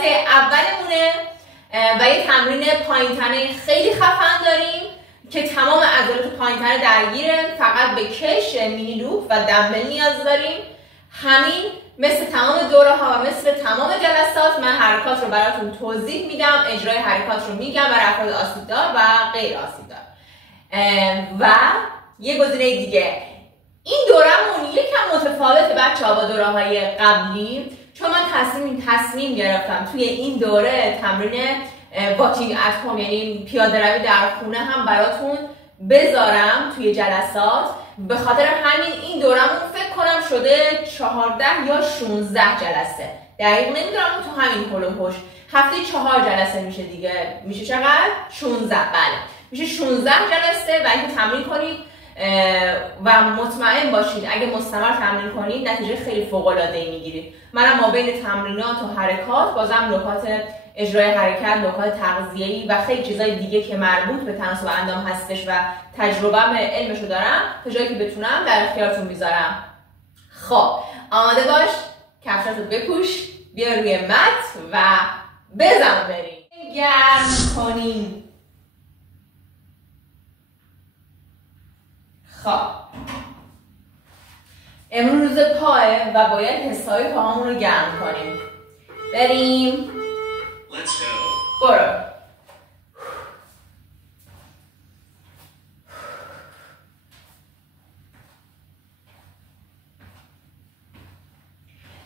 جلسه اولمونه و یه تمرین پایین‌تنه خیلی خفن داریم که تمام عضلات پایین‌تنه درگیره. فقط به کش، مینی لوپ و دمبل نیاز داریم. همین مثل تمام دوره ها و مثل تمام جلسات من حرکات رو براتون توضیح میدم، اجرای حرکات رو میگم برای افراد آسیبدار و غیر آسیبدار. و یه گزینه دیگه، این دوره‌مون یکم متفاوته بچه‌ها با دوره‌های قبلی، چون من تصمیم گرفتم توی این دوره تمرین واکینگ ات هوم، یعنی پیاده روی در خونه هم براتون بذارم توی جلسات. به خاطر همین این دوره‌مون فکر کنم شده 14 یا 16 جلسه، دقیق نمیدونم، تو همین هولوحوش هفته 4 جلسه میشه دیگه. میشه چقدر؟ 16. بله میشه 16 جلسه و اینکه تمرین کنید و مطمئن باشید اگه مستمر تمرین کنید نتیجه خیلی فوق‌العاده‌ای میگیرید. منم ما بین تمرینات و حرکات بازم نکات اجرای حرکت، نکات تغذیه‌ای و خیلی چیزای دیگه که مربوط به تناسب اندام هستش و تجربه‌ام علمشو دارم تا جایی که بتونم در اختیارتون میذارم. خب آماده باش، کفشاتو بپوش، بیا روی مت و بزن بریم. گرم کنیم. خب امروز پاه و باید حسای پاهامون رو گرم کنیم. بریم. برو.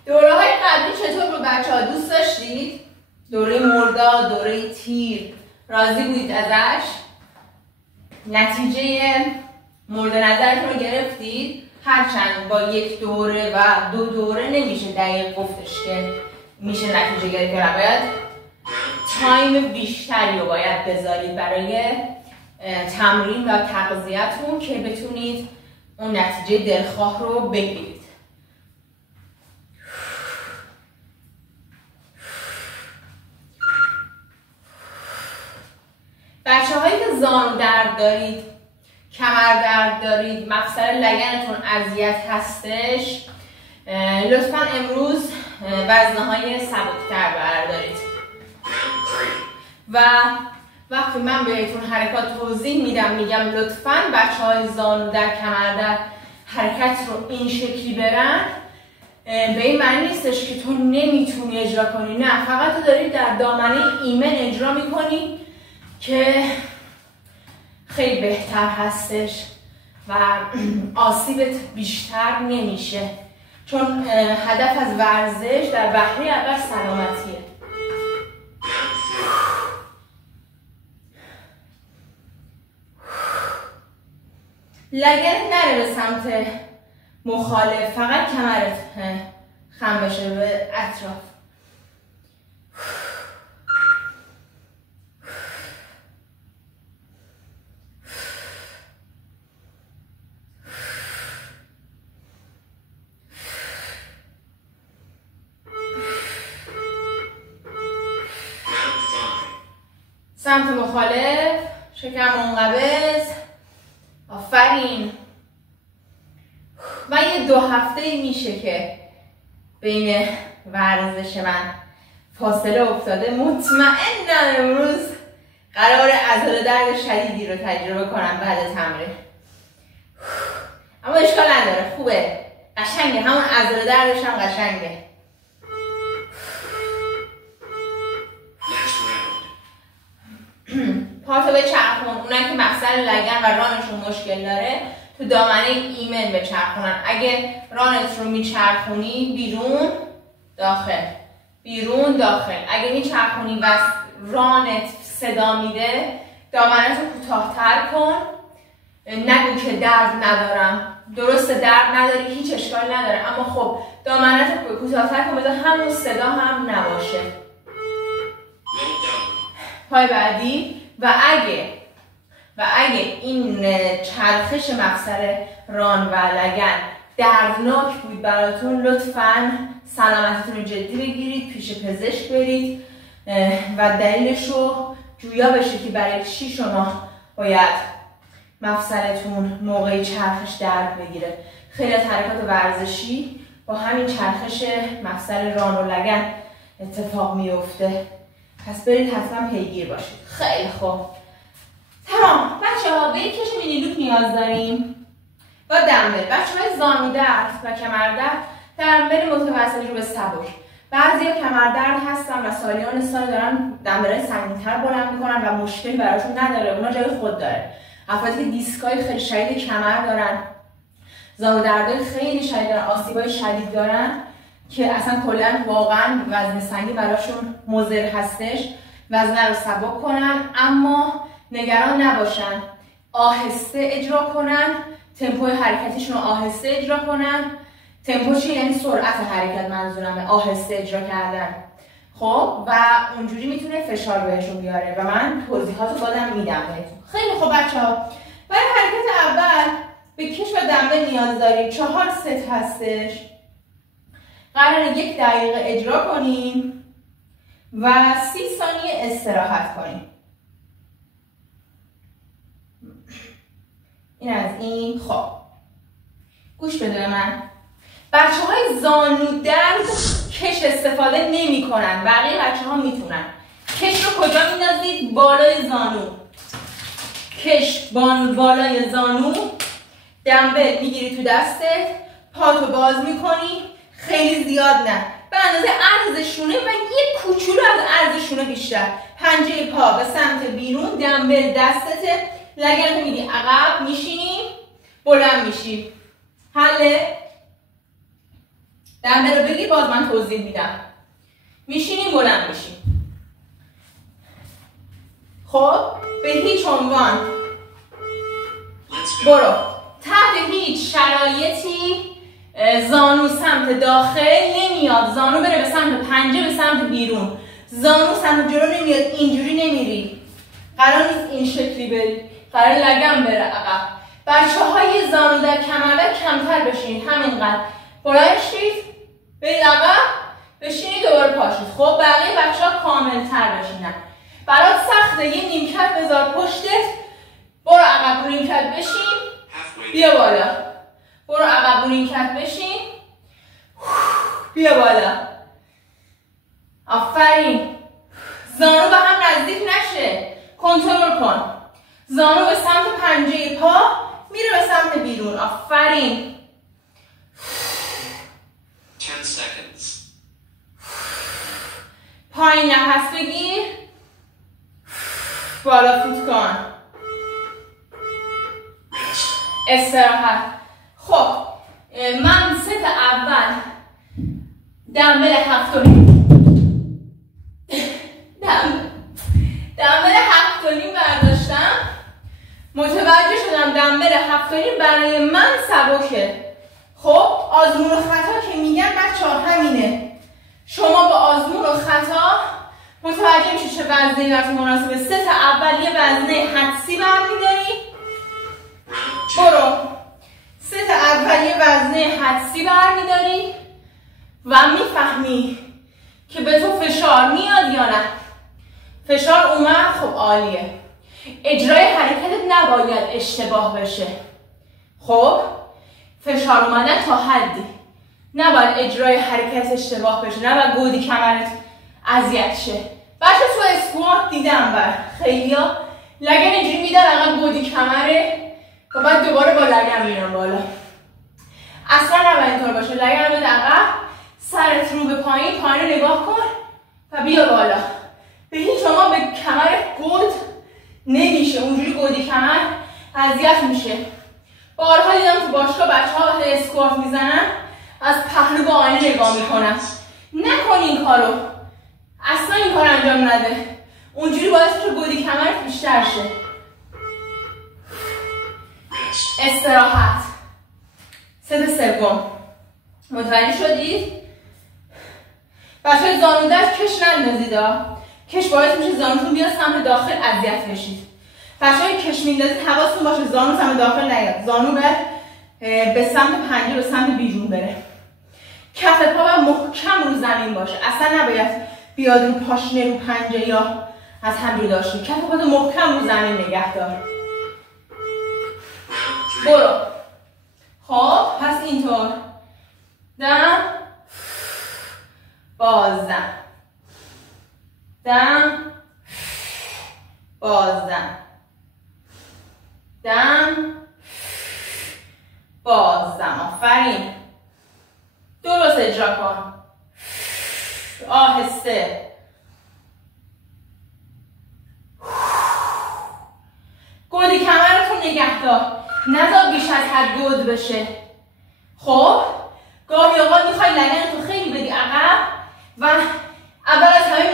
دوره های قبلی چطور رو بچه ها دوست داشتید؟ دوره مرداد، دوره تیر راضی بودید ازش؟ نتیجه مورد نظرتون رو گرفتید؟ هرچند با یک دوره و 2 دوره نمیشه دقیق گفتش که میشه نتیجه گرفت، باید تایم بیشتری رو باید بذارید برای تمرین و تغذیه‌تون که بتونید اون نتیجه دلخواه رو بگیرید. بچه‌هایی که زانو درد دارید، کمر درد دارید، مفصل لگنتون اذیت هستش، لطفاً امروز وزنه‌های سبک‌تر بردارید و وقتی من بهتون حرکات توضیح میدم میگم لطفاً بچه‌های زانو در، کمر در حرکت رو این شکلی برن، به این معنی نیستش که تو نمیتونی اجرا کنی، نه، فقط تو داری در دامنه ایمن اجرا میکنی که خیلی بهتر هستش و آسیبت بیشتر نمیشه، چون هدف از ورزش در وهله اول سلامتیه. لگنت نره به سمت مخالف، فقط کمرت خم بشه به اطراف. سمت مخالف، شکم منقبض. آفرین. و یه 2 هفته میشه که بین ورزش من فاصله افتاده. مطمئنم امروز قرار عضله درد شدیدی رو تجربه کنم بعد تمرین، اما اشکال نداره، خوبه، قشنگه، همون عضله دردش هم قشنگه. پاتو بچرخون. اونایی که مفصل لگن و رانشون مشکل داره تو دامنه ایمن بچرخونن. اگه رانت رو میچرخونی بیرون داخل، بیرون داخل، اگه میچرخونی و رانت صدا میده دامنت رو کوتاه‌تر کن. نگو که درد ندارم، درست درد نداری، هیچ اشکال نداره، اما خب دامنت رو کوتاه‌تر کن بذار همون صدا هم نباشه. پای بعدی. و اگه این چرخش مفصل ران و لگن دردناک بود براتون، لطفاً سلامتیتون رو جدی بگیرید، پیش پزشک برید و دلیلش رو جویا بشه که برای چی شما باید مفصلتون موقع چرخش درد بگیره. خیلی از حرکات ورزشی با همین چرخش مفصل ران و لگن اتفاق میفته. پس برید حتما پیگیر باشید. خیلی خوب. تمام. بچه‌ها به یک کش مینی لوپ نیاز داریم با دمبل. بچه‌های زانو درد و کمر درد دمبل متوسط رو به سبک. بعضیا کمر درد هستن و سالیان سال دارن دمبل‌های سنگین‌تر بلند می‌کنن و مشکلی براشون نداره. اونا جای خود داره. افرادی که دیسکای خیلی شدید کمر دارن، زانو دردای خیلی شدید دارن، آسیبای شدید دارن که اصلا کلا واقعا وزن سنگین براشون مضر هستش، وزن رو سبک کنن اما نگران نباشن، آهسته اجرا کنن، تمپوی حرکتیشون رو آهسته اجرا کنن. تمپو چی؟ یعنی سرعت حرکت، منظورمه آهسته اجرا کردن. خب و اونجوری میتونه فشار بهشون بیاره و من توضیحات رو بازم میدم بهتون. خیلی خوب بچه‌ها، برای حرکت اول به کش و دمبل نیاز داریم. 4 ست هستش. قراره 1 دقیقه اجرا کنیم و 30 ثانیه استراحت کنیم. این از این. خب گوش بده من. بچه‌های زانو درد کش استفاده نمی‌کنن، بقیه بچه‌ها میتونن. کش رو کجا میندازید؟ بالای زانو. کش بالای زانو. دمبل میگیری تو دستت، پاتو باز میکنی، خیلی زیاد نه، به اندازه عرض شونه و یه کوچولو از عرض شونه بیشتر. پنجه پا به سمت بیرون، دمبل دستته، لگن میدی عقب، میشینی، بلند میشی. حله؟ دمبل رو بگی، باز من توضیح میدم. میشینی، بلند میشی. خب به هیچ عنوان برو تحت هیچ شرایطی زانو سمت داخل نمیاد، زانو بره به سمت پنجه، به سمت بیرون. زانو سمت جلو نمیاد، اینجوری نمیری. قرار نیست این شکلی بری، قرار لگن بره عقب. بچه‌های زانو در کمر کمتر بشینید، همینقدر. بلند شید، برید عقب، بشینید، دوباره پاشید. خب بقیه بچه‌ها کامل‌تر بشینن. برات سخته، یه نیمکت بذار پشتت، برو عقب، رو نیمکت بشین، بیا بالا. برو عقب، رو نیمکت بشین، بیا بالا. آفرین. زانو به هم نزدیک نشه، کنترل کن. زانو به سمت پنجه پا میره به سمت بیرون. آفرین. 10 seconds. پایین نفس بگیر، بالا فوت کن، استراحت. خب من ست اول دمبل 7.5 برداشتم، متوجه شدم دمبل 7.5 برای من سبکه. خب آزمون و خطا که میگن بچه‌ها همینه. شما با آزمون و خطا متوجه میشید چه وزنی براتون مناسبه. ست اول یه وزنه حدسی برمی‌داری، برو. ست اول یه وزنه حدسی برمی‌داری و میفهمی که به تو فشار میاد یا نه. فشار اومد، خب عالیه. اجرای حرکتت نباید اشتباه بشه. خب فشار اومدن تا حدی، نباید اجرای حرکت اشتباه بشه، نباید گودی کمرت اذیت شه. بچه تو اسکوات دیدم بر خیلیا لگن اینجوری میدن عقب، گودی کمره و بعد دوباره با لگن میرن بالا. اصلا نباید اینطور باشه. لگن رو بده عقب، سرت رو به پایین، پایین رو نگاه کن و بیا بالا. به هیچ عنوان به کمرت گود نمیشه، اونجوری گودی کمر اذیت میشه. بارها دیدم تو باشگاه بچه‌ها وقتی اسکوات میزنن از پهلو به آینه نگاه میکنن. نکن این کارو، اصلا این کار انجام نده. اونجوری باعث میشه گودی کمرت بیشتر شه. استراحت. ست سوم. متوجه شدید؟ بچه‌های زانو دست کش نندازید. کش باعث میشه زانوتون بیاد سمت داخل، اذیت بشید. بچه‌های کش میندازید حواستون باشه زانو سمت داخل نیاد. زانو به سمت پنجه، به سمت بیرون بره. کف پا باید محکم رو زمین باشه. اصلا نباید بیاد رو پاشنه، رو پنجه یا از هم جدا شه. کف پا محکم رو زمین نگه دار. برو. خب پس اینطور دم، بازدم، دم، بازدم، دم، بازدم. آفرین. درست اجرا کن. آهسته. گودی کمرتون نگه دار. نذار بیش از حد گود بشه. خب گاهی اوقات میخوای لگنتو خیلی بدی عقب و اول از همه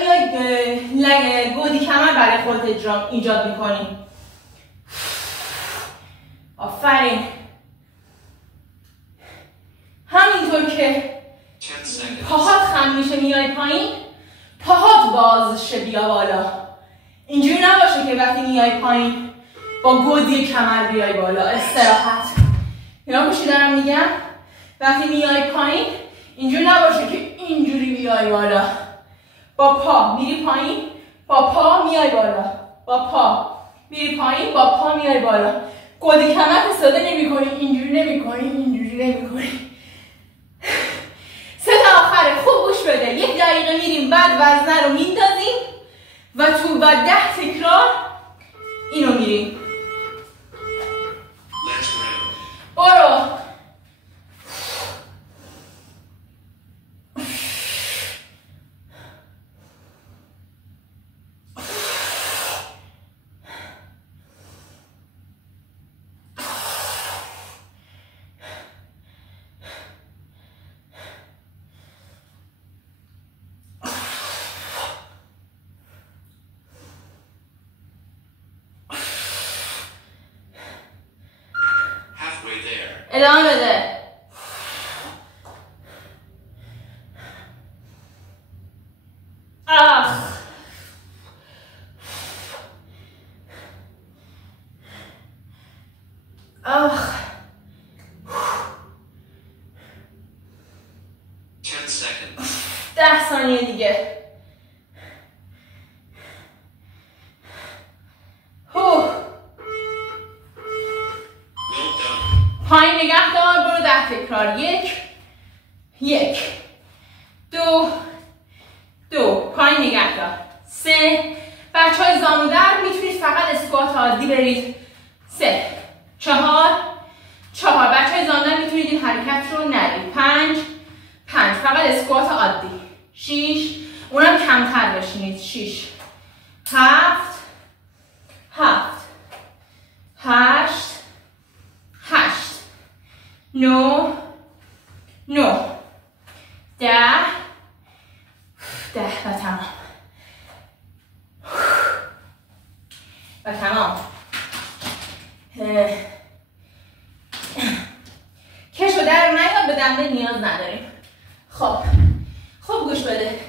میای گودی کمر برای خودت ایجاد میکنی. آفرین. همینطور که پاهات خم میشه میای پایین، پاهات باز شه بیا بالا. اینجوری نباشه که وقتی میای پایین با گودی کمر بیای بالا. استراحت. اینا کشی دارم میگم وقتی میای پایین اینجوری نباشه که اینجوری بیای بالا. با پا میری پایین، با پا میای بالا، با پا میری پایین، با پا میای بالا. گودی کمر استفاده نمی‌کنی، اینجوری نمی‌کنی، اینجوری نمی‌کنی. سه تا آخره. خوب گوش بده. 1 دقیقه میریم بعد وزنه رو میندازیم و تو بعد 10 تکرار اینو میریم. برو. ادامه بده. ده ثانیه دیگه. پایین نگه دار. برو 10 تکرار. 1 2 پایین نگه دار. 3. بچهای زانو در میتونید فقط اسکوات عادی برید. 3 4 بچهای زانو در میتونید این حرکت رو ندید. 5 فقط اسکوات عادی. 6 اونم کمتر بشینید. 6 7 8 9 10 و تمام. کشو در نیاد. به دنبل نیاز نداریم. خب گوش بده.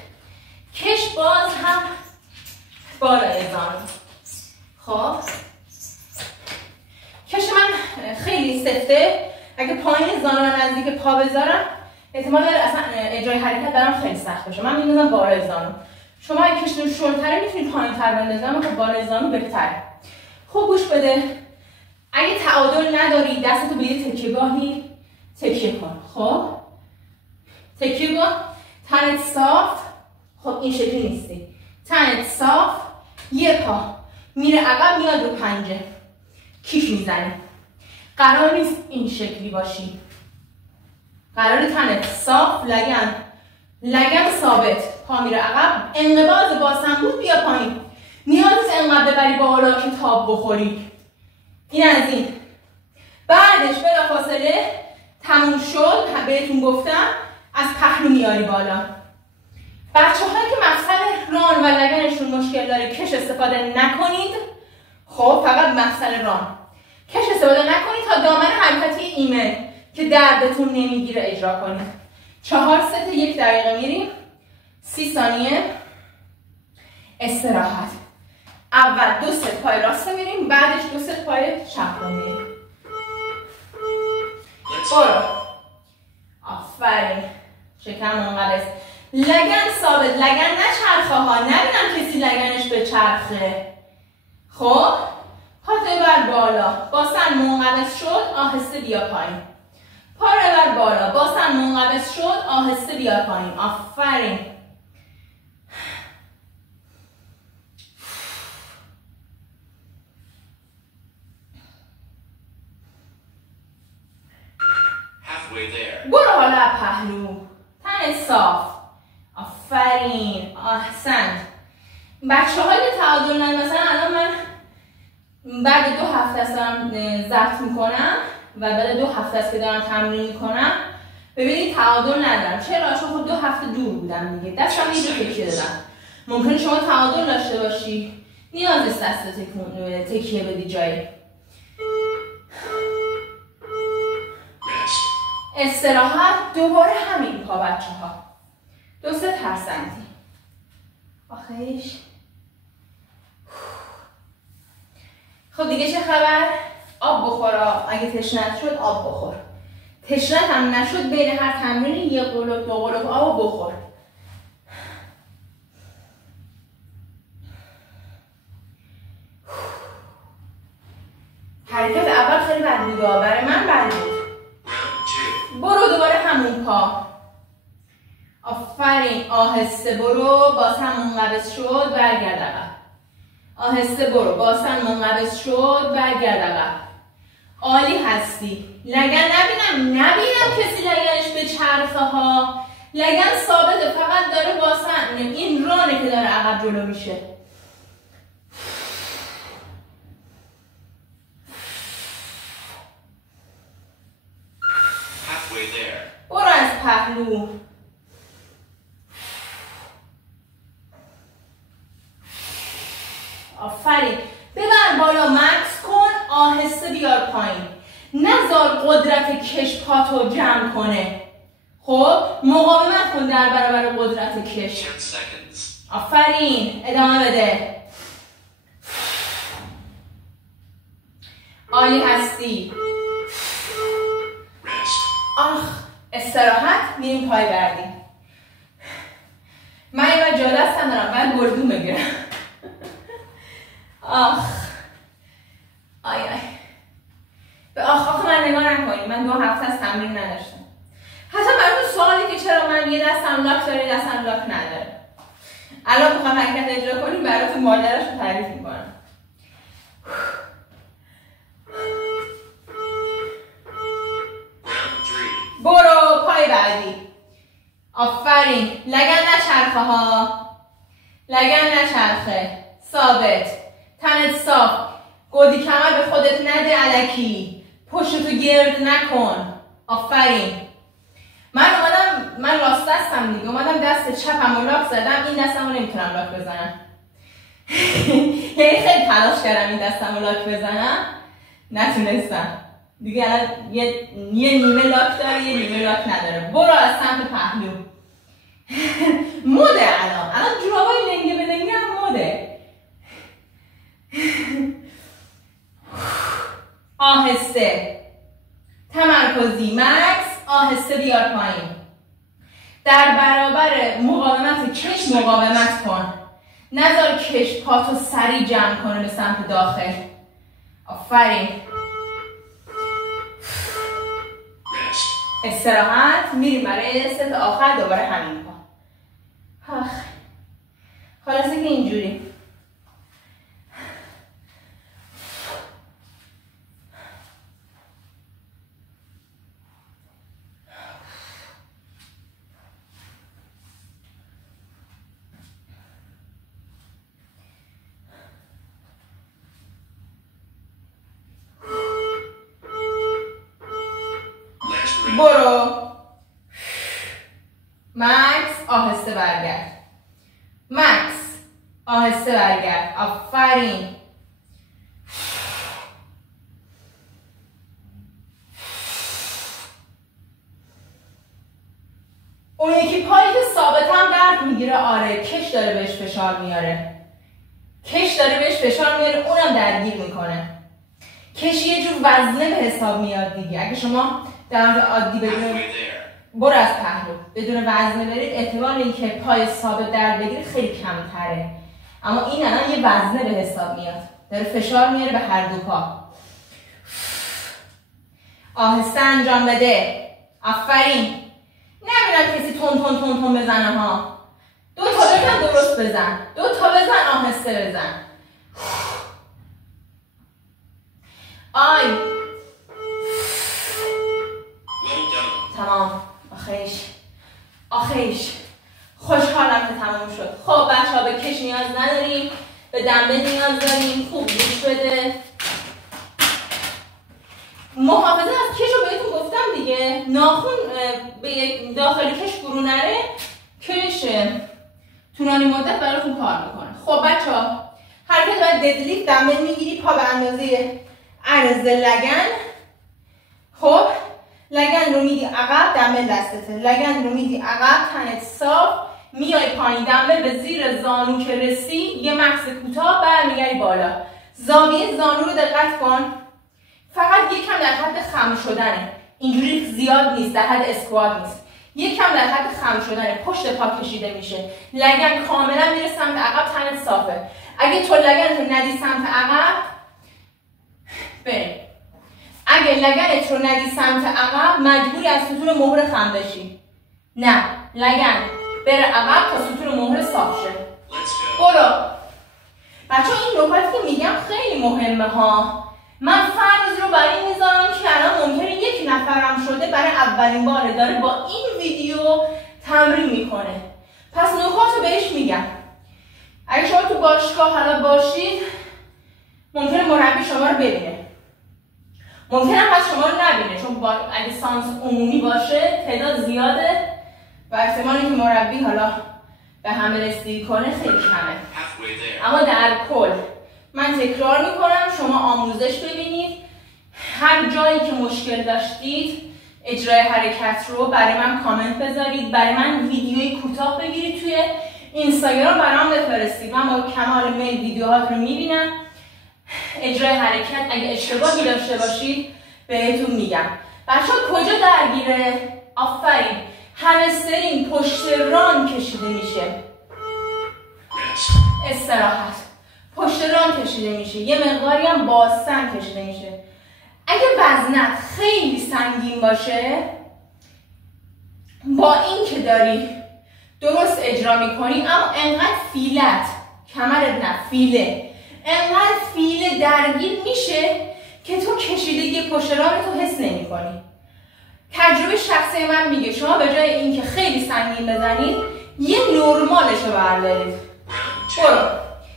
کش باز هم بالای زانو. خب کش من خیلی سفته. اگه پایین زانو رو نزدیک پا بذارم احتمال داره اصلا اجرای حرکت برام خیلی سخت بشه. من می‌ندازم بالای زانو. شما اگه کشتون شل‌تره میتونید پایین‌تر بندازید اما خب بالای زانو بهتره. خوب گوش بده. اگه تعادل نداری دستتو به یه تکیه‌گاهی تکیه کن. خب تکیه کن. تنت صاف. خب این شکلی نیستی. تنت صاف. یه پا میره عقب میاد رو پنجه. کیف میزنی. قرار نیست این شکلی باشی. قرار تنت صاف. لگن ثابت. پا میره عقب. انقباض با سنبود بیا پایین. نیاز نیست انقدر ببری بالا که تاب بخوری. این از این. بعدش بلافاصله تموم شد. بهتون گفتم از پهلو میاری بالا. بچه‌هایی که مفصل ران و لگنشون مشکل داره کش استفاده نکنید. خب فقط مفصل ران کش استفاده نکنید تا دامن حرکتی ایمن که دردتون نمیگیره اجرا کنید. 4 ست 1 دقیقه میریم. 30 ثانیه استراحت. اول 2 ست پای راست میریم. بعدش 2 ست پای چپ میریم. برو. آفرین. شکم منقبض. لگن ثابت. لگن نچرخه ها. نبینم کسی لگنش به چرخه. خب پا ببر بالا. باسن منقبض شد آهسته بیا پایین. پا رو ببر بالا. باسن منقبض شد آهسته بیا پایین. آفرین. Halfway there. برو حالا از پهلو. تن صاف. آفرین. احسنت. بچه های تعادل ندارن. مثلا الان من بعد 2 هفته است دارم ضبط میکنم و بعد 2 هفته است که دارم تمرین میکنم. ببینید تعادل ندارم. چرا؟ چون خب 2 هفته دور بودم دیگه. دستم یه جو تکیه دادم. ممکنه شما تعادل داشته باشی. نیاز نیست دست تکیه بدی جایی. استراحت. دوباره همین پا بچه ها. 2-3 سنتی. آخیش. خب دیگه چه خبر؟ آب بخور. اگه تشنت شد آب بخور. تشنت هم نشد بین هر تمرین 1 قلوب 2 قلوب آب بخور. حرکت اول خیلی بد بود. برای من بد بود. برو دوباره همون پا. آفرین. آهسته برو. باز هم منقبض شد. برگرد عقب. آهسته برو. باز هم منقبض شد. برگرد عقب. عالی هستی. لگن نبینم کسی لگنش به چرخه ها. لگن ثابته، فقط داره واسه این رانه که داره عقب جلو میشه. برو از پهلو. آفرین. ببر بالا. مکس کن. آهسته بیار پایین. نذار قدرت کش پاتو جمع کنه. خب مقاومت کن در برابر قدرت کش. آفرین. ادامه بده. عالی هستی. استراحت. میریم پای بردیم. من یه جا دستم دارم باید گردون بگیرم. آی به آخ من نگاه نکنید. من 2 هفته از تمرین نداشتم. حتی براتون سوالی که چرا من یه دستم لاک داره یه دستم لاک نداره. الان میخوام حرکت اجرا کنیم براتون ماجراش رو تعریف میکنم. برو پای بعدی. آفرین. لگن نچرخه ها. لگن نچرخه. ثابت. تنت صاف. گودی کمر به خودت نده الکی. پشتتو گرد نکن. آفرین. من راست دستم دیگه. اومدم دست چپم رو لاک زدم. این دستم رو نمیتونم لاک بزنم. خیلی تلاش کردم این دستم رو لاک بزنم. نتونستم. دیگه الان یه نیمه لاک داره یه نیمه لاک نداره. برو از سمت پهلو. موده الان جورابای لنگه به لنگه هم موده. آهسته. تمرکزی. مکس. آهسته بیار پایین. در برابر مقاومت کش مقاومت کن. نذار کش پاتو سریع جمع کنه به سمت داخل. آفرین. استراحت. میریم برای ست آخر دوباره همین پا. خلاصه که اینجوری. برو. مکس. آهسته برگرد. مکس. آهسته برگرد. آفرین. اون یکی پایی که ثابت هم درد میگیره. آره کش داره بهش فشار میاره. کش داره بهش فشار میاره اونم درگیر میکنه. کش یه جور وزنه به حساب میاد دیگه. اگه شما در حال عادی بدون برو از پهلو بدون وزنه برید احتمال اینکه پای ثابت درد بگیره خیلی کمتره. اما این الان یه وزنه به حساب میاد. داره فشار میاره به هر دو پا. آهسته انجام بده. آفرین. نمیدونم کسی تون بزنه ها. 2 تا بزن درست بزن. 2 تا بزن آهسته بزن. آی. تمام. آخیش خوشحالم که تمام شد. خب بچه‌ها به کش نیاز نداریم، به دمبل نیاز داریم. خوب گوش بده. محافظت از کش رو بهتون گفتم دیگه. ناخن به داخل کش فرو نره، کش طولانی مدت براتون کار میکنه. خب بچه‌ها حرکت باید ددلیفت، دمبل میگیری، پا به اندازه عرض لگن. خب لگن رو میدی عقب، دمبل دستته. لگن رو میدی عقب، تنت صاف، میای پایین، دمبل به زیر زانو که رسید یه مکث کوتاه، برمیگردی بالا. زاویه زانو رو دقت کن، فقط یکم در حد خم شدنه، اینجوری زیاد نیست، در حد اسکوات نیست، یکم در حد خم شدنه. پشت پا کشیده میشه، لگن کاملا میره سمت عقب، تنت صافه. اگه تو لگنت رو ندی سمت عقب، بریم. اگه لگنت رو ندی سمت عقب، مجبوری از ستون مهره خم بشی. نه، لگن بره عقب تا ستون مهره صاف شه. برو. بچه‌ها این نکاتی که میگم خیلی مهمه ها. من فرض رو برای این میذارم که الان ممکنه یک نفرم شده برای اولین باره داره با این ویدیو تمرین میکنه. پس نکات رو بهش میگم. اگه شما تو باشگاه حالا باشید، ممکنه مربی شما رو ببینه، ممکنه هم از شما رو نبینه، چون اگه سانس عمومی باشه تعداد زیاده و احتمالی که مربی حالا به همه رسیدگی کنه خیلی کمه. اما در کل من تکرار میکنم، شما آموزش ببینید، هر جایی که مشکل داشتید اجرای حرکت رو برای من کامنت بذارید، برای من ویدیوی کوتاه بگیرید، توی اینستاگرام برام بفرستید. من با کمال میل ویدیوهات رو میبینم. اجرای حرکت اگه اشتباهی داشته باشید بهتون میگم. بچه‌ها کجا درگیره؟ آفرین، همسترینگ پشت ران کشیده میشه. استراحت، پشت ران کشیده میشه، یه مقداری هم بازسن کشیده میشه. اگه وزنت خیلی سنگین باشه، با این که داری درست اجرا میکنی، اما انقدر فیلت، کمرت نه فیله، انقدر فیله درگیر میشه که تو کشیدگی پشت ران تو حس نمی کنی. تجربه شخصی من میگه شما به جای اینکه خیلی سنگین بزنید، یه نرمالش رو بردارید. برو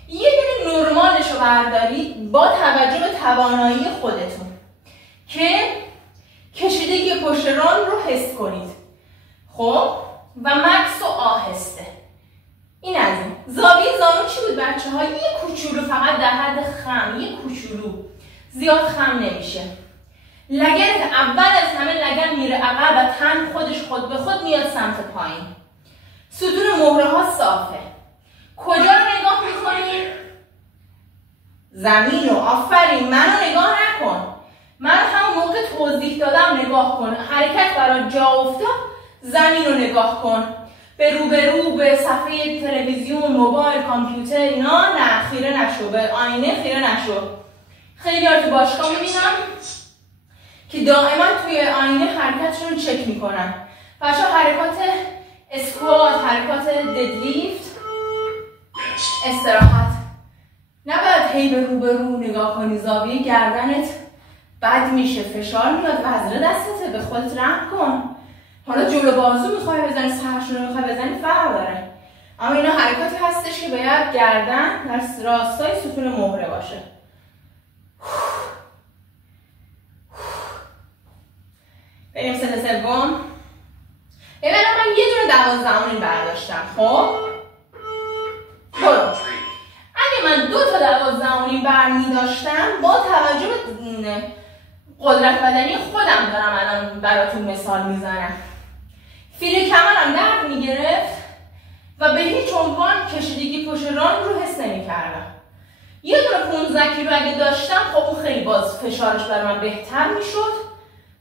یه دونه نرمالش رو بردارید با توجه به توانایی خودتون که کشیدگی پشت ران رو حس کنید. خب و مکس و آهسته. این از این. زاویه زانو چی بود بچه‌ها؟ یه کوچولو، فقط در حد خم، یه کوچولو، زیاد خم نمیشه. لگنت اول از همه لگن میره عقب و تن خودش خود به خود میاد سمت پایین. ستون مهره ها صافه. کجا رو نگاه میکنی؟ زمین رو. آفرین، منو نگاه نکن، من همون موقع توضیح دادم نگاه کن. حرکت برای جا افتاد، زمین رو نگاه کن. به رو به صفحه تلویزیون، موبایل، کامپیوتر اینا نه، خیره نشو، به آینه خیره نشو. خیلی ها تو باشگاه میبینم که دائما توی آینه حرکتشون رو چک میکنن. بچه‌ها حرکات اسکوات، حرکات ددلیفت، استراحت. نباید هی به رو نگاه کنی، زاویه گردنت بد میشه، فشار میاد، وزنه دستته، به خودت رحم کن. حالا جلو بازو میخوای بزنی، سرشون رو میخوای بزنی، فرق داره. اما اینا حرکاتی هستش که باید گردن در راستای ستون مهره باشه. بریم ست سوم. ببینم من یه دونه 12 برداشتم. خب برو. اگه من 2 تا 12 برمی داشتم، با توجه به قدرت بدنی خودم دارم الان براتون مثال میزنم، فیل کمرم درد میگرفت و به هیچ عنوان کشیدگی پشت ران رو حس نمی‌کردم. یه دونه 15 کیلو اگه داشتم، خب اون خیلی باز فشارش برای من بهتر میشد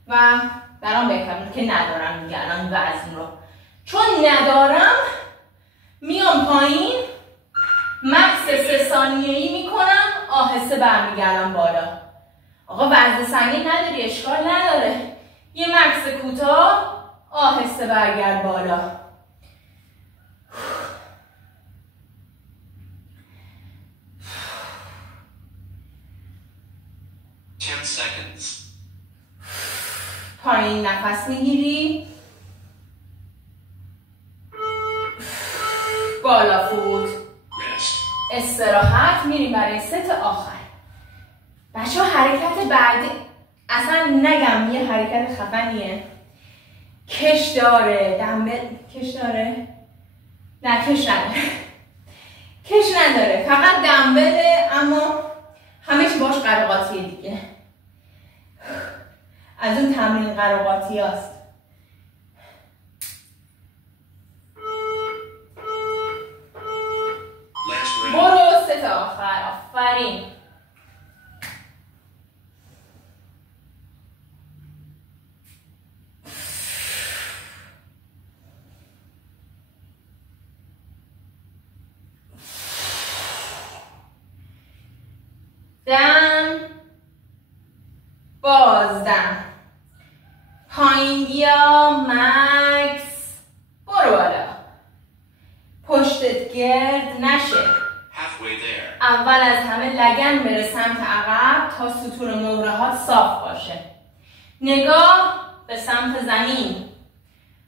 و برام بهتر بود که ندارم دیگه الان وزن رو. چون ندارم میام پایین، مکس 3 ثانیه‌ای میکنم، آهسته برمیگردم بالا. آقا وزن سنگین نداری، اشکال نداره، یه مکس کوتاه، آهسته برگرد بالا. پایین نفس میگیری، بالا فوت، استراحت. میریم برای ست آخر. بچه ها حرکت بعدی اصلا نگم یه حرکت خفنیه. کش داره، دمبل کش داره؟ نه کش نداره. کش نداره، فقط دمبله، اما همه چی باش قراقاتیه دیگه. از اون تمرین قراقاتی هست. برو ست آخر. آفرین. دم، بازدم، پایین بیا، مکس، برو بالا، پشتت گرد نشه. اول از همه لگن بره سمت عقب تا ستون مهرهات صاف باشه. نگاه به سمت زمین.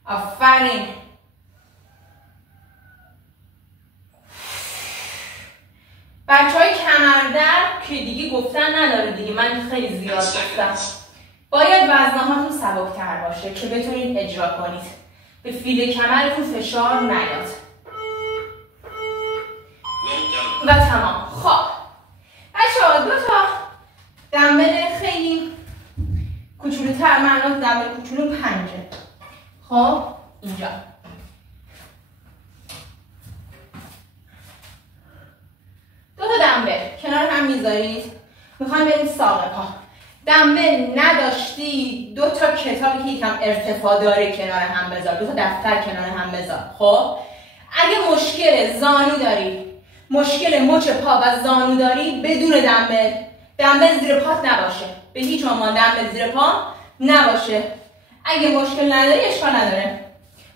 آفرین. بچه‌های کمردرد که دیگه گفتن نداره دیگه، من خیلی زیاد گفتم. باید وزنهاتون سبک‌تر باشه که بتونید اجرا کنید. به فیل کمرتون فشار نیاد. و تمام. خب بچه‌ها دو تا دمبل خیلی کوچولوتر، من دمبل کوچولو 5. خب اینجا دو تا دمبل کنار هم میذارید. میخوایم بریم ساق پا. دمبل نداشتی 2 تا کتابی که یکم ارتفاع داره کنار هم بذار، 2 تا دفتر کنار هم بذار. خب اگه مشکل زانو داری، مشکل مچ پا و زانو داری، بدون دمبل زیر پات نباشه. به هیچ عنوان دمبل زیر پا نباشه. اگه مشکل نداری اشکال نداره.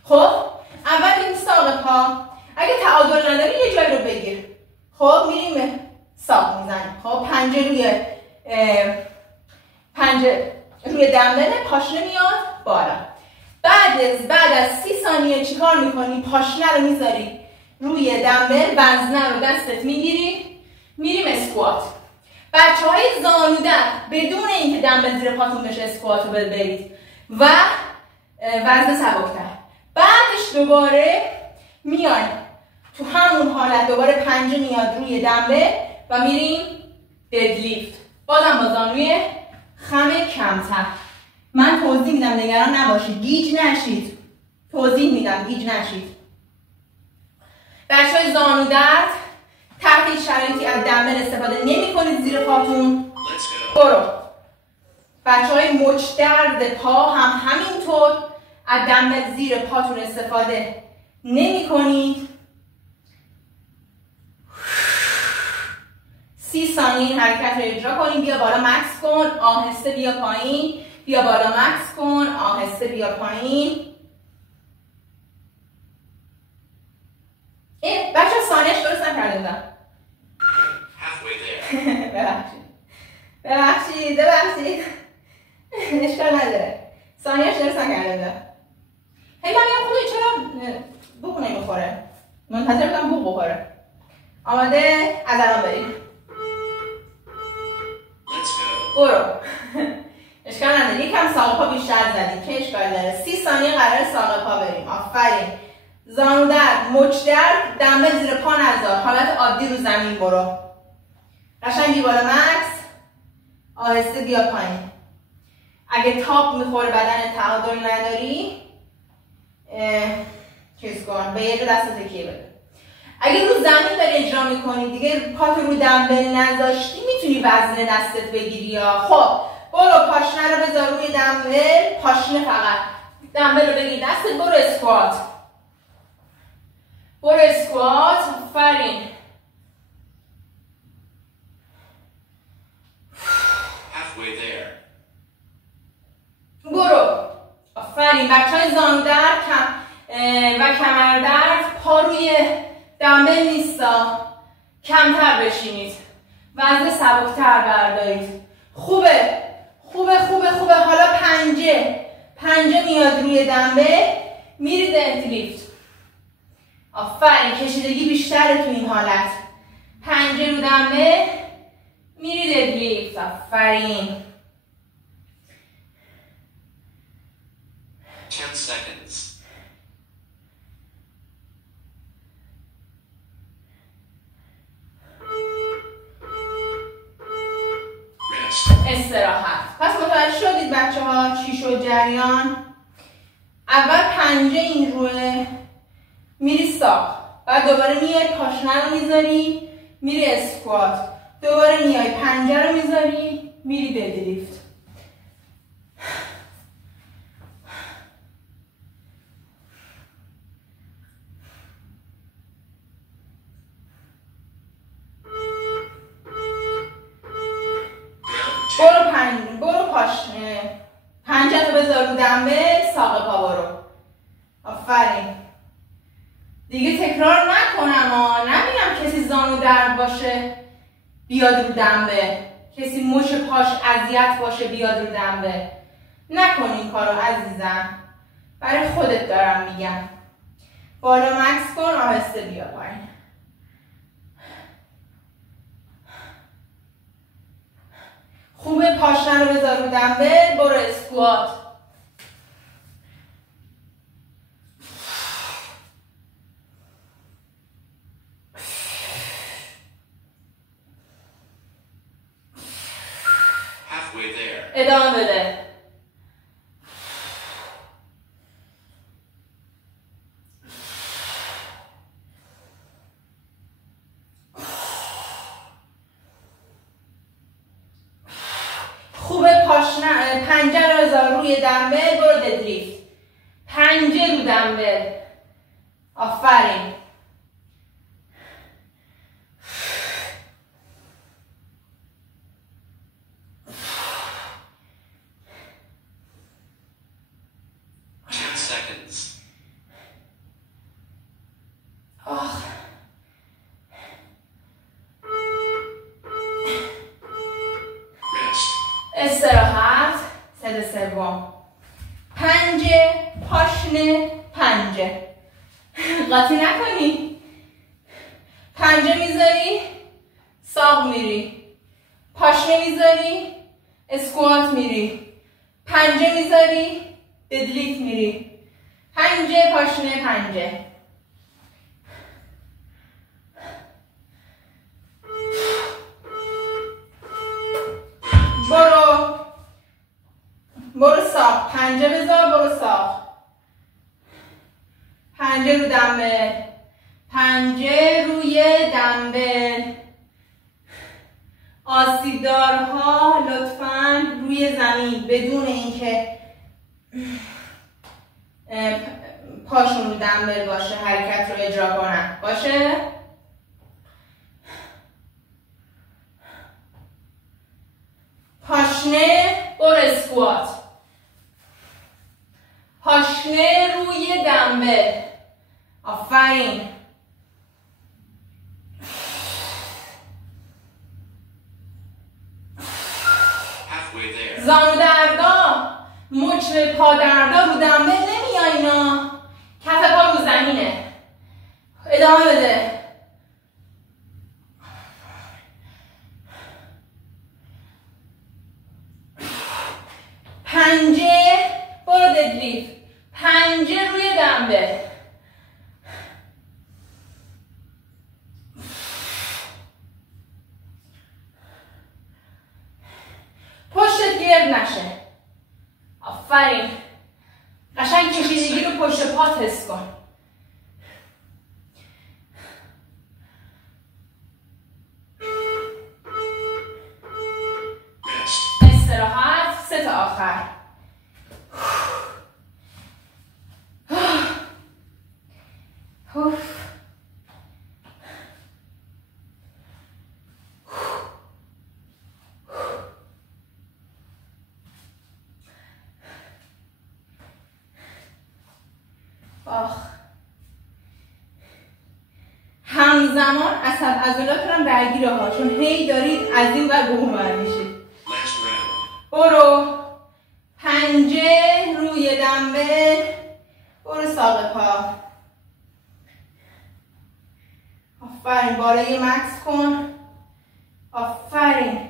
خب اول این ساق پا. اگه تعادل نداری یه جایی رو بگیر. خب میریم ساق میزنیم. خب پنجه روی دمبل، پاشنه میاد بالا. بعد از 30 ثانیه چیکار میکنی؟ پاشنه رو میذاری روی دمبل، وزنه رو دستت میگیری، میریم اسکوات. بچه‌های زانودرد بدون اینکه دمبل زیر پاتون بشه اسکوات رو برید و وزن سبکتر. بعدش دوباره میایم تو همون حالت، دوباره پنجه میاد روی دمبل و میریم ددلیفت. بازم با زانوی خم کمتر. من توضیح میدم، نگران نباشید، گیج نشید. توضیح میدم، گیج نشید. بچه‌های زانودرد تحت هیچ شرایطی از دمبل استفاده نمی کنید زیر پاتون. برو. بچه‌های مچ درد پا هم همینطور از دمبل زیر پاتون استفاده نمی کنید. 30 ثانیه این حرکت رو اجرا کنید. بیا بالا مکس کن، آهسته بیا پایین. بیا بالا مکس کن، آهسته بیا پایین. این بچه ثانیهش درست نکرده بودم. ببخشید اشکال نداره. ثانیهش درست نکرده بودم. هی من میگم خودی چرا بوق نمیخوره؟ منتظر بودم بوق بخوره. آماده؟ از الان بریم. برو. اشکال نداره. یکم ساق پا بیشتر زدیم که اشکال نداره. 30 ثانیه قرار ساق پا بریم. آفرین. زانو درد، مچ درد، دمبل زیر پا نذار. حالت عادی رو زمین برو. قشنگی بالا مکس. آهسته بیا پایین. اگه تاپ میخوره بدن تعادل نداری چیز کن، به یه جا دست تکیه بده. اگه رو زمین داری اجرا میکنی دیگه پات رو دمبل نذاشتی، میتونی وزن دستت بگیری یا خب برو پاشنه رو بذار روی دمبل. پاشنه فقط دمبل رو بگیر دستت. برو اسکوات. برو اسکوات. آفرین. برو. آفرین. بچه‌های زانو درد و کمر درد پا روی دمبل نیستا، کمتر بشینید، وزن سبکتر بردارید. خوبه. حالا پنجه پنجه میاد روی دمبل، میری ددلیفت. آفرین، کشیدگی بیشتره تو این حالت. پنجه رو دمبل، میری ددلیفت. آفرین. 10 seconds. استراحت. پس متوجه شدید بچه ها چی شد جریان؟ اول پنجه این روه، میری ساق، بعد دوباره میای پاشنه رو میذاری میری اسکوات، دوباره میای پنجه رو میذاری میری ددلیفت. برو پاشنه، پنجه تو بذار رو دمبل، ساق پا برو. آفرین. دیگه تکرار نکنم نبینم کسی زانو درد باشه بیاد رو دمبل، کسی مچ پاش اذیت باشه بیاد رو دمبل. نکن این کارو عزیزم، برای خودت دارم میگم. بالا مکس کن، آهسته بیا پایین. خوبه پاشنه رو بذار رو دمبل، برو اسکوات. ادامه بده. خوبه پاشنه، پنجه رو بذار روی دمبل، برو ددلیفت. پنجه رو دمبل. آفرین. استراحت. ست سوم. پنجه پاشنه پنجه. قاطی نکنی. پنجه میذاری ساق میری، پاشنه میذاری اسکوات میری، پنجه میذاری ددلیفت میری. پنجه پاشنه پنجه. برو ساق، پنجه بذار، برو ساق. پنجه رو دمبل، پنجه روی دمبل. آسیبدارها لطفاً روی زمین بدون اینکه پاشون رو دمبل باشه حرکت رو اجرا کنن. باشه؟ پاشنه برو اسکوات، پاشنه روی دمبل. آفرین. زانو دردا، مچ پا دردا رو دمبل نمیای اینا، کف پا رو زمینه. ادامه بده. پنجه برو ددلیفت، پنجه روی دمبل. پشتت گرد نشه. آفرین. قشنگ کشیدگی رو پشت پات حس کن. استراحت. ست آخر. همزمان عضلاتتون هم درگیره ها، چون هی دارید از این ور به اون ور میشید. برو. پنجه روی روی دمبل، برو ساق پا. آفرین، بالا یه مکس کن. آفرین.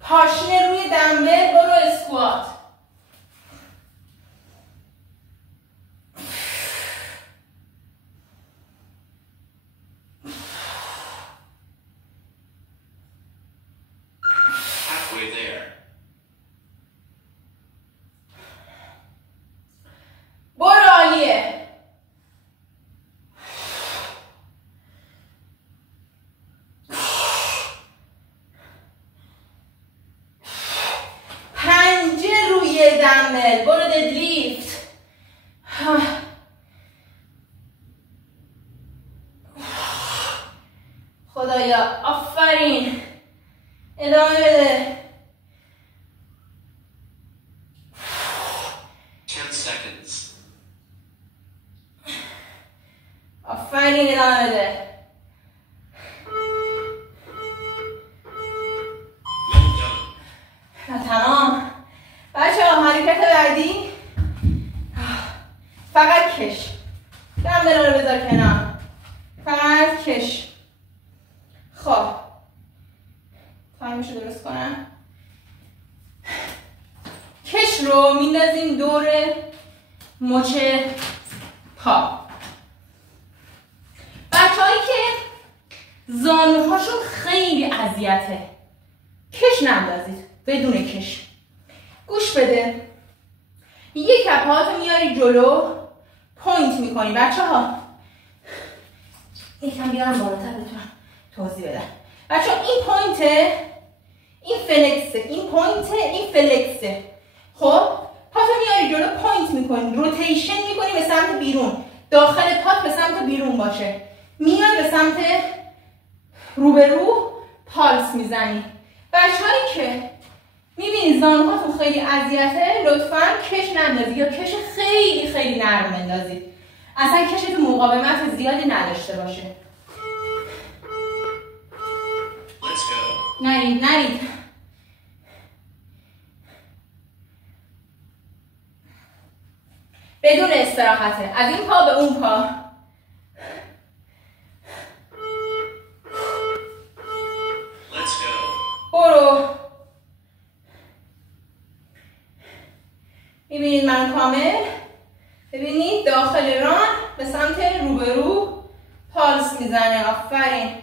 پاشنه روی دمبل، برو اسکوات. Halfway there. برو عالیه. پنجه روی دمبل، برو ددلیفت. خدایا آفرین. ادامه بده. 10 seconds. آفرین، ادامه بده. Well done. تمام. بچه ها حرکت بعدی فقط کش. دمبل رو بذار کنار، فقط کش. خب تایمشو درست کنم. کش رو میندازیم دور مچ پا. بچه‌هایی که زانوهاشون خیلی اذیته، کش نندازید، بدون کش. گوش بده. یک کپاتو میاری جلو، پوینت میکنی. بچه‌ها یکم بیارم بالاتر بتونم توضیح بدم. بچه‌ها این پوینته، این فلکسه، این پوینته، این فلکسه. خب پاتو میاری جلو، پوینت میکنی، روتیشن میکنی به سمت بیرون. داخل پات به سمت بیرون باشه. میای به سمت روبرو پالس میزنی. بچه‌هایی که میبینی زانوهاتون خیلی اذیته، لطفاً کش نندازید یا کش خیلی خیلی نرم اندازید. اصلا کشتون مقاومت زیادی نداشته باشه. Let's go. نرید. بدون استراحته. از این پا به اون پا. Let's go. برو. میبینید من کامل. ببینید داخل ران به سمت روبرو پالس میزنه. آفرین.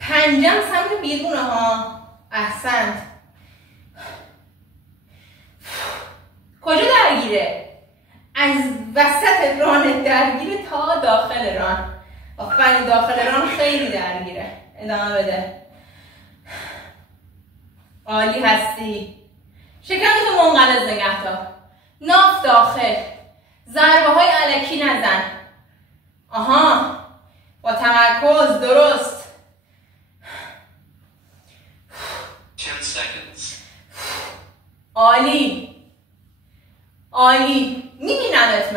پنجم سمت بیرونه ها. احسنت. کجا درگیره؟ از وسط ران درگیره تا داخل ران. آفرین، داخل ران خیلی درگیره. ادامه بده. عالی هستی. شکمتو منقلض نگه دار. ناف داخل. ضربه های الکی نزن. آها، با تمرکز. درست. 10 seconds. عالی. عالی. میبینمت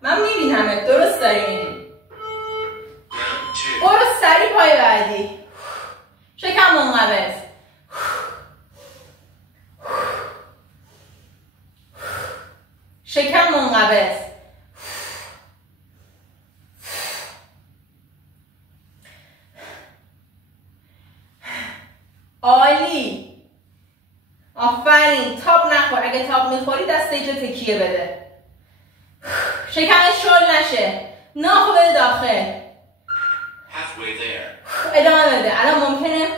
من میبینمت. درست داری میبینی. Round 2. برو سری پای بعدی. شکم منقبض. شکم منقبض. عالی. آفرین. تاب نخور. اگه تاب میخوری دست اینجا تکیه بده. شکمت شل نشه. ناخو بده داخل. Halfway there. ادامه بده. الان ممکنه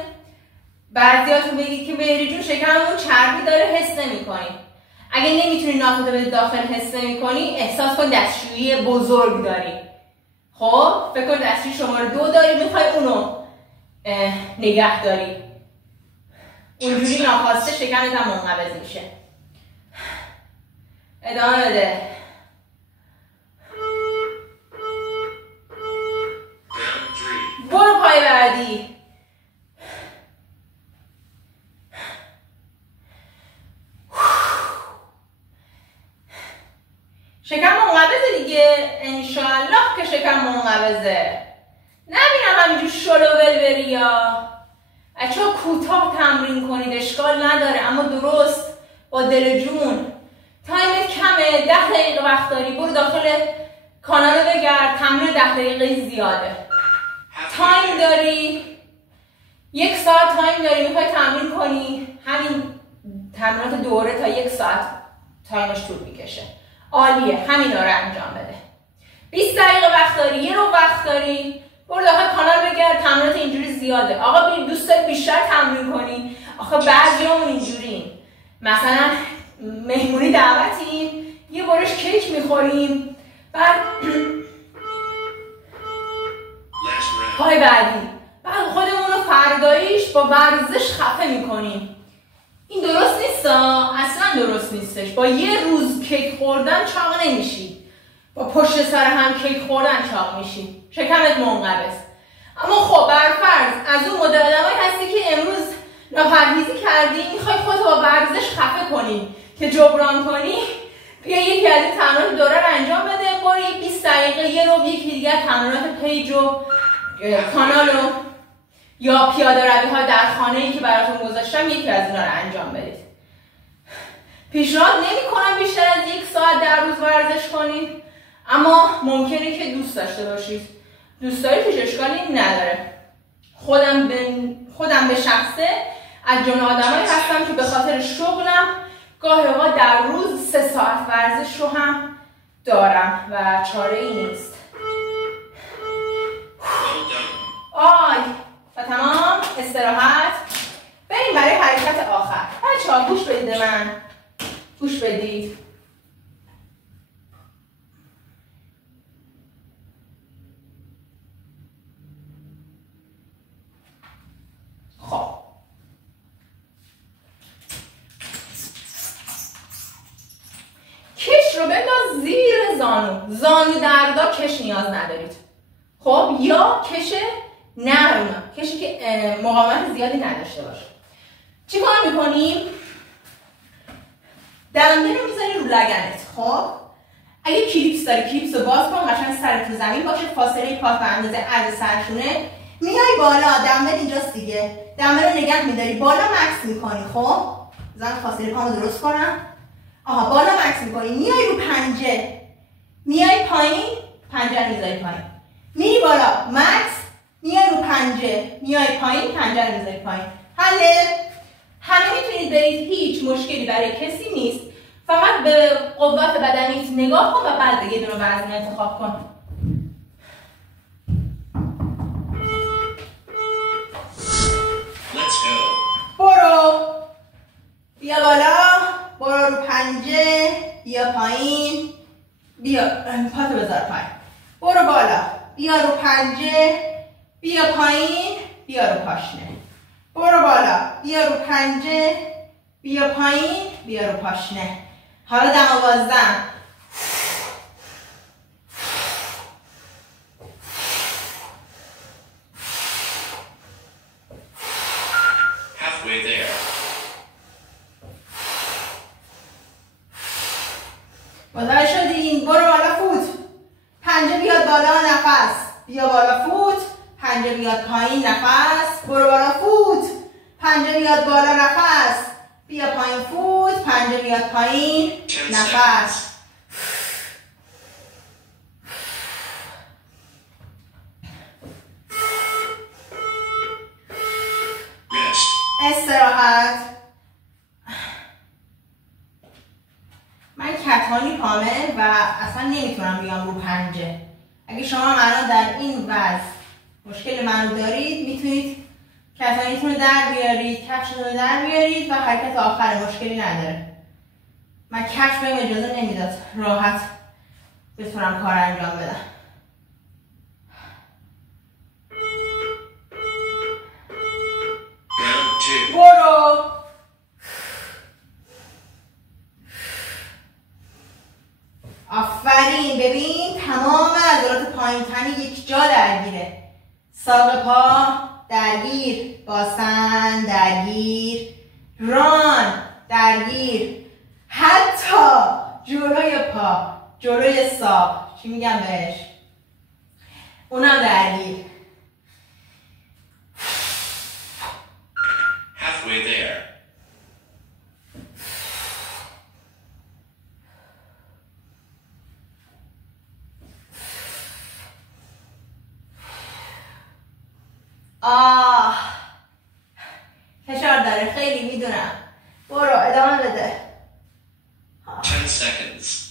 بعضیاتون بگید که بهری جون شکممون چربی داره، حس نمی‌کنی. اگه نمیتونی ناخودو بده داخل، حس نمی‌کنی، احساس کن دستشویی بزرگ داری. خب فکر کن دستشویی شماره 2 داری، میخوای اونو نگه داری. اونجوری ناخواسته شکمت هم منقبض میشه. ادامه بده. Round 3. برو پای بعدی. شکم منقبضه دیگه، انشالله که شکم منقبضه. نبینم همینجور شلوول بری یا بچه ها کوتاه تمرین کنید، اشکال نداره، اما درست با دل جون. تایمت کمه، 10 دقیقه وقت داری، برو داخل کانال رو بگرد، تمرین 10 دقیقه زیاده. تایم داری، 1 ساعت تایم داری، میخوای تمرین کنی، همین تمرینات دوره تا 1 ساعت تایمش طول میکشه. عالیه، همین رو انجام بده. 20 دقیقه وقت داری، 1 رو وقت داری، برو داخل کانال بگرد، تمرینات اینجوری زیاده. آقا دوست داری بیشتر تمرین کنی؟ آخه بعضیامون اینجوریم، مثلا مهمونی دعوتیم، یه برش کیک میخوریم، بعد پای بعد خودمون رو فرداییش با ورزش خفه میکنیم. این درست نیست، اصلا درست نیستش. با یه روز کیک خوردن چاق نمیشی، با پشت سر هم کیک خوردن چاق میشی، شکمت منقبض. اما خب برفرض از اون مدل آدمایی هستی که امروز ناپرهیزی کردی، میخوای خودتو با ورزش خفه کنی که جبران کنی، بیا یکی از این تمرینات دوره رو انجام بده. برو 20 دقیقه یه رو یکی دیگه تمرینات پیج و کانال و یا پیاده روی ها در خانه‌ای که براتون گذاشتم، یکی از اینا رو انجام بدید. پیشنهاد نمی‌کنم بیشتر از 1 ساعت در روز ورزش کنید، اما ممکنه که دوست داشته باشید. دوست داریدش اشکالی نداره. خودم به شخصه از جمله آدمایی هستم که به خاطر شغلم گاهی اوقات در روز 3 ساعت ورزش رو هم دارم و چاره ای نیست. آی و تمام، استراحت. بریم برای حرکت آخر. بچه‌ها گوش بدید، من گوش بدید. خب کش رو بنداز زیر زانو دردا کش نیاز ندارید. خب یا کش نرم، کشی که مقاومت زیادی نداشته باشه. چی کار میکنیم؟ دنده رو میذاری رو لگنت. خب اگه کلیپس داری کلیپس رو باز کن، قشنگ سرت رو زمین باشه، فاصله پات به اندازه عرض سرشونه. میای بالا، دنبل اینجاست دیگه، دنبل رو نگه میداری، بالا مکس میکنی. خب بزن فاصله پامو درست کنم. آها، بالا مکس میکنی، میای رو پنجه، میای پایین، پنجه رو میذاری پایین، میری بالا مکس، میای رو پنجه، میای پایین، پنجه رو میذاری پایین. حله؟ همه میتونید برید، هیچ مشکلی برای کسی نیست. فقط به قوت بدنیت نگاه کن و بعد یه دونه وزن انتخاب کن. برو، بیا بالا، برو رو پنجه، بیا پایین، بیا پاتو بذار پایین، برو بالا، بیا رو پنجه، بیا پایین، بیا رو پاشنه، برو بالا، بیا رو پنجه، بیا پایین، بیا رو پاشنه. حالا دم آوازم. Halfway there. بازار شدیم. برو بالا، فوت، پنجه بیاد بالا، نفس، بیا بالا، فوت، پنجه بیاد پایین، نفس، برو بالا، فوت، پنجه بیاد بالا، نفس، بیا پایین، فوت، پنجه بیاد پایین، نفس. استراحت. من کتانی کامل و اصلا نمیتونم بیام رو پنجه. اگه شما الان در این وضع مشکل منو دارید، میتونید کتانیتون رو در بیارید، کفشتون رو در بیارید و حرکت آخر مشکلی نداره. من کفش بهم اجازه نمیداد راحت بتونم کار انجام بدم. برو. آفرین. ببین تمام عضلات پایین تنی یک جا درگیره. ساق پا درگیر، باسن درگیر، ران درگیر، حتی جلوی پا جلوی ساق، چی میگم بهش؟ اونم درگیر. Halfway there. فشار داره خیلی میدونم. برو ادامه بده. 10 seconds.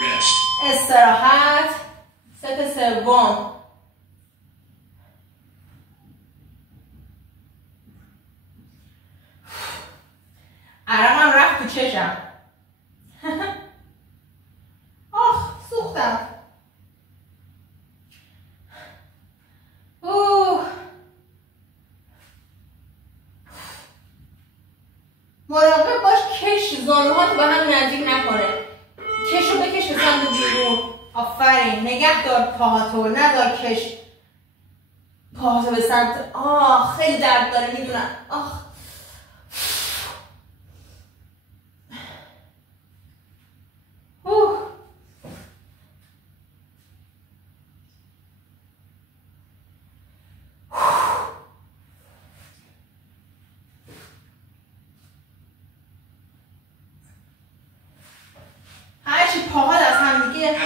Rest. استراحت. ست سوم. عرقم رفت تو چشم. آخ سوختم. مراقب باش کش زانوهات به هم نزدیک نکنه. کش رو بکش به سمت بیرون. آفرین. نگه دار پاهاتو، ندار کش پاهاتو به سمت. خیلی درد داره میدونم. هرچی پاهات از هم دیگه،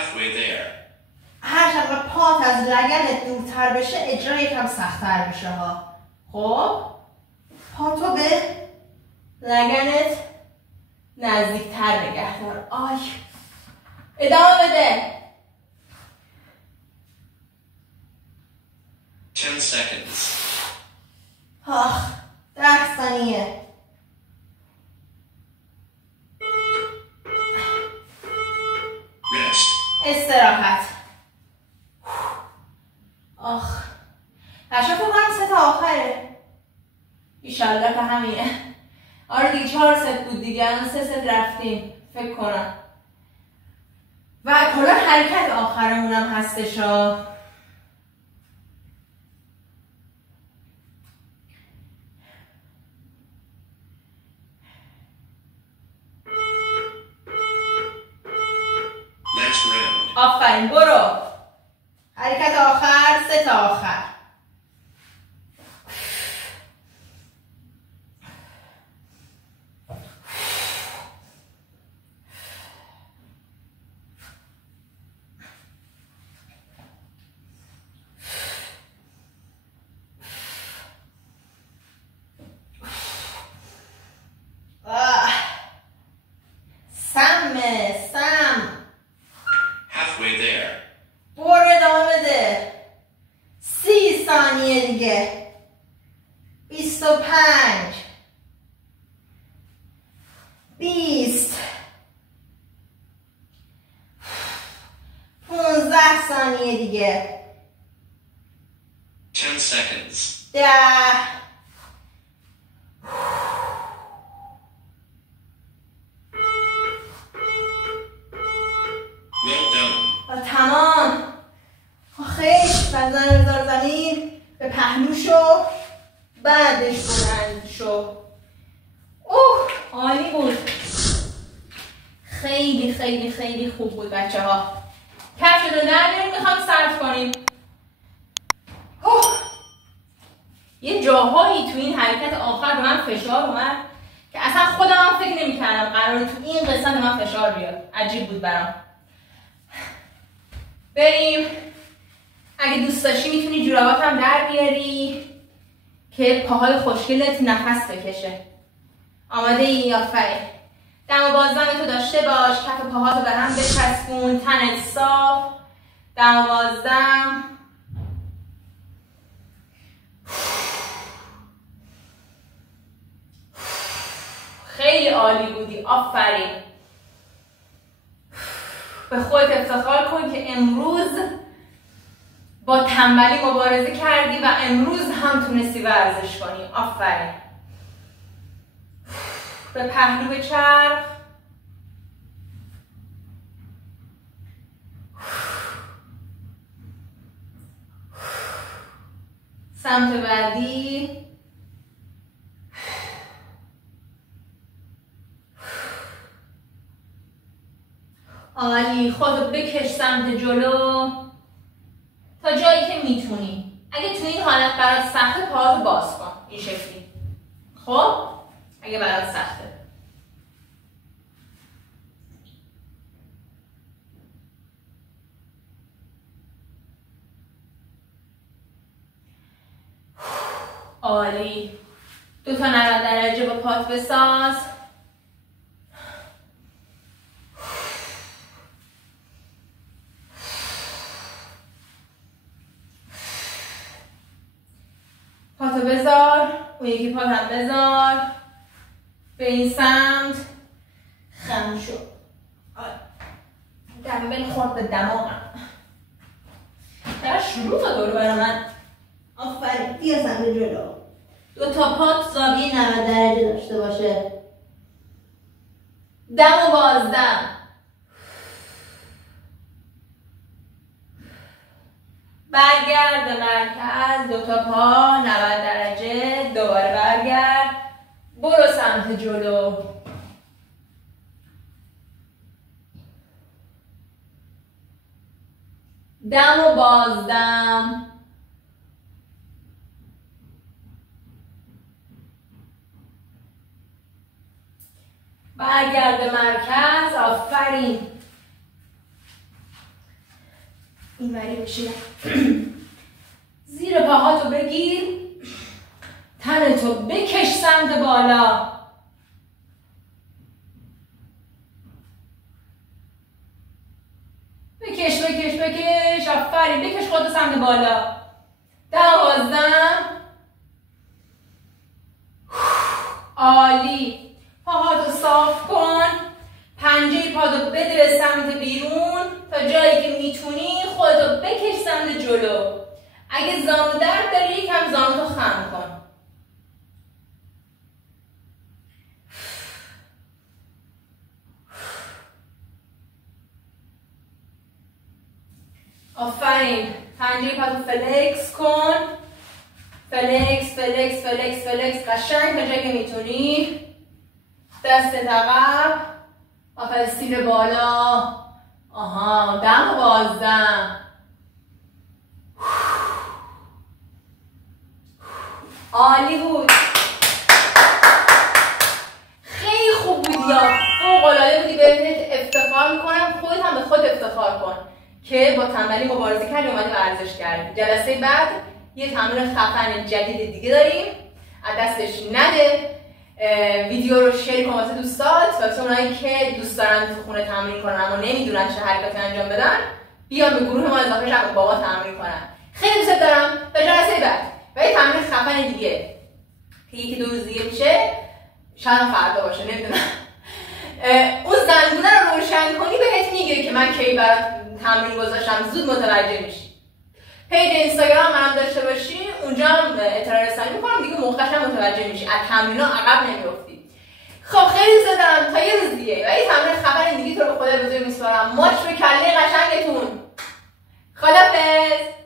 هر چقدر پاهات از لگنت دورتر بشه اجرا یکم سخت‌تر میشه ها. خب پاتو به لگنت نزدیکتر نگه دار. ادامه بده. 10 seconds. 10 ثانیه. Rest. استراحت. بچه فکر کنم ست آخره. ایشالله که همینه. آره دیگه 4 ست بود دیگه. الان 3 ست رفتیم فکر کنم. و کلا حرکت آخرمونم هستش آفرین. برو حرکت آخر. 3 تا آخر. سم. Halfway there. برو ادامه بده. 30 ثانیه دیگه. 25 20 15 ثانیه دیگه. 10 seconds. 10 Well done. تمام. خیش بزن بذار زمین. به پهلو شو. بعدش بلند شو. عالی بود. خیلی خیلی خیلی خوب بود بچه ها. کفش رو در بیاریم. میخوام صرف کنیم. یه جاهایی تو این حرکت آخر به من فشار اومد که اصلا خودم هم فکر نمی‌کردم قراره تو این قسمت من فشار بیاد. عجیب بود برام. بریم. اگه دوست داشتی میتونی جورابات هم در بیاری که پاهای خوشگلت نفس بکشه. آماده ای؟ آفرین. دم و بازدم تو داشته باش. کف پاهاتو به هم بچسبون. تنت صاف. دم و بازدم. خیلی عالی بودی. آفرین. به خودت افتخار کن که امروز با تنبلی مبارزه کردی و امروز هم تونستی ورزش کنی. آفرین. به پهلو بچرخ. سمت بعدی. عالی. خودتو بکش سمت جلو تا جایی که میتونی. اگه تو این حالت برات سخته پاهاتو باز کن این شکلی. خب اگه برات سخته. عالی. 2 تا 90 درجه با پات بساز. پاتو بذار، اون یکی پات هم بذار به این سمت. خم شو. دمبل خورد به دماغم. در شروع تا دورو برای من. آفرین. بیا سمت جلو. 2 تا پات زاویه 90 درجه داشته باشه. دم و بازدم. برگرد به مرکز. 2 تا پا 90 درجه. دوباره برگرد. برو سمت جلو. دم و بازدم. برگرد مرکز. آفرین. این وری بشینه. زیر پاهاتو بگیر. تنتو بکش سمت بالا. بکش بکش بکش. آفرین. بکش خودتو سمت بالا. 12. عالی. پاهاتو صاف کن. پنجه پاتو بده به سمت بیرون تا جایی که میتونی. خودتو بکش سمت جلو. اگه زانو درد داری یکم زانوتو خم کن. آفرین. پنجه پاتو فلکس کن. فلکس فلکس فلکس فلکس. قشنگ تا جایی که میتونی. دست عقب. آفرین. سیر بالا. آها. دم و بازدم. عالی بود. خیلی خوب بودی یا فوق‌العاده بودی. بهت افتخار میکنم. خودت هم به خود افتخار کن که با تنبلی مبارزه کردی اومدی ورزش کردی. جلسه بعد یه تمرین خفن جدید دیگه داریم. از دستش نده. ویدیو رو شیر کن واسه دوستات. واسه اونایی که دوست دارن تو خونه تمرین کنن اما نمیدونن چه حرکاتی انجام بدن بیان به گروه ما اضافه شن با ما تمرین کنن. خیلی دوست دارم. تا جلسه بعد و یه تمرین خفن دیگه که یکی 2 روز دیگه میشه. شاید فردا باشه نمیدونم. اون زنگونه رو روشن کنی بهت میگه که من کی برات تمرین گذاشتم. زود متوجه میشی. پیج اینستاگرام هم داشته باشی. اونجا هم اطلاع رسانی میکنم دیگه. موقعش هم متوجه میشی. از تمرینا عقب نمیافتی. خب خیلی دوست دارم. تا یه روز دیگه و یه تمرین خفن دیگه تو رو به خدا بزرگ میسپارم. ماچ به کله قشنگتون. خدافظ.